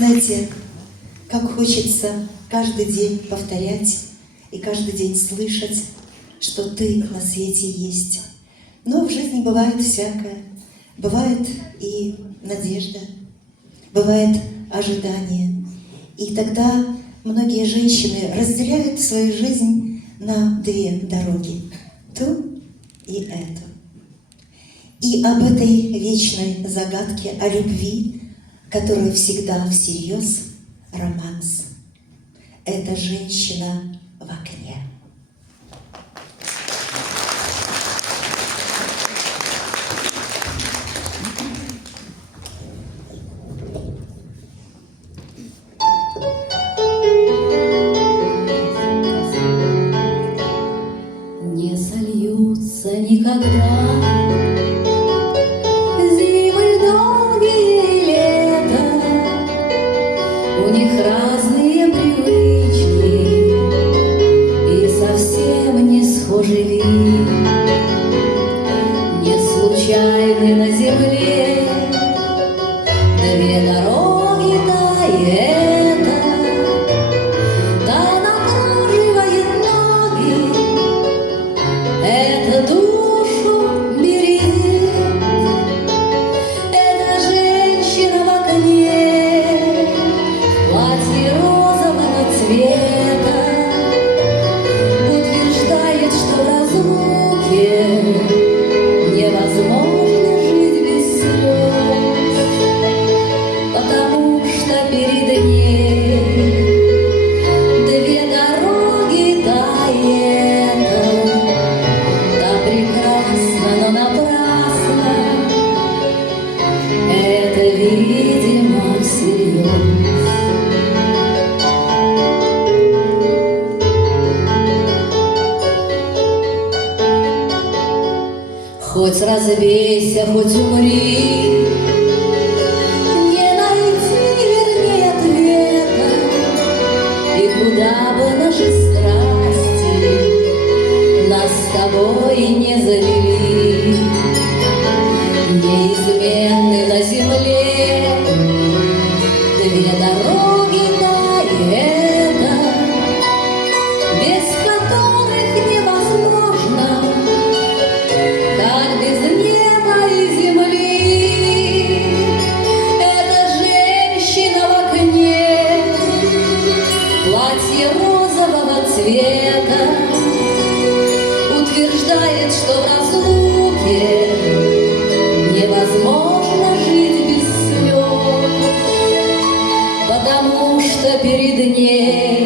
Знаете, как хочется каждый день повторять и каждый день слышать, что ты на свете есть. Но в жизни бывает всякое. Бывает и надежда, бывает ожидание. И тогда многие женщины разделяют свою жизнь на две дороги. Ту и эту. И об этой вечной загадке, о любви, которая всегда всерьез, романс. Это женщина в окне. Не сольются никогда зимы долгие лета, у них разные привычки и совсем не схожий вид. Не случайны на земле две дороги, та и эта, та накруживает ноги, это душу бередит, это женщина в окне, в платье розового цвета, утверждает, что в разлуке невозможно жить без слез, потому что перед ней две дороги, та и эта, та прекрасна, но напрасно, это, видимо, всерьез. Хоть разбейся, хоть умри, не найти, вернее, ответа. И куда бы наши страсти нас с тобой не завели, неизменны на земле две дороги, та и эта, без которых невозможно, как без неба и земли. Это женщина в окне, платье розового цвета, утверждает, что в разлуке невозможно жить без слез, потому что перед ней